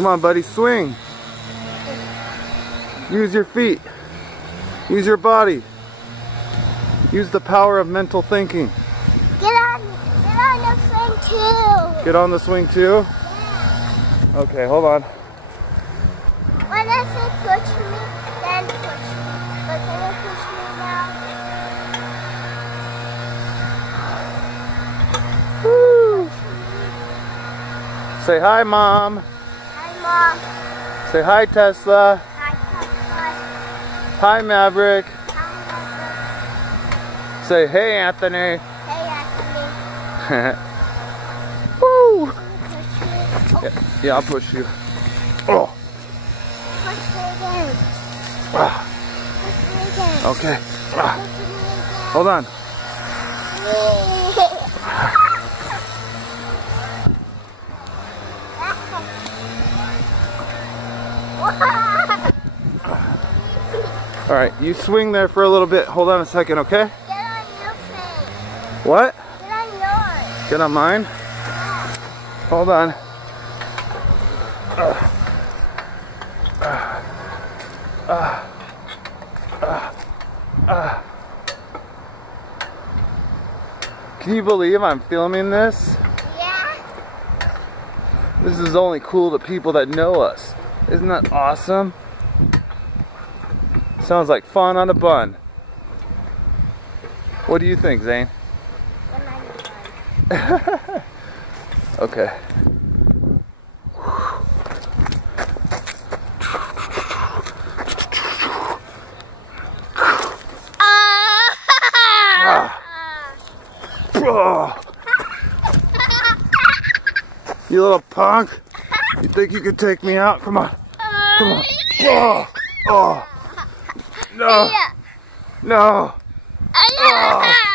Come on, buddy, swing. Use your feet. Use your body. Use the power of mental thinking. Get on the swing too. Get on the swing too? Yeah. Okay, hold on. When I say push me, then push me. But can you push me now? Woo. Say hi, Mom. Hi, Mom. Say hi, Tesla. Hi, Papa. Hi, Maverick. Hi, Papa. Say hey, Anthony. Hey, Anthony. Woo. Can you push me? Oh, Yeah, I'll push you. Oh. push me again. Ah. Push me again. Okay. Ah. Push me again. Hold on. All right, you swing there for a little bit. Hold on a second, okay? Get on your face. What? Get on yours. Get on mine? Hold on. Can you believe I'm filming this? Yeah. This is only cool to people that know us. Isn't that awesome? Sounds like fun on a bun. What do you think, Zane? Get on your phone. Okay. Oh. You little punk. You think you could take me out? Come on. Come on. Oh. Oh. No. No. Oh.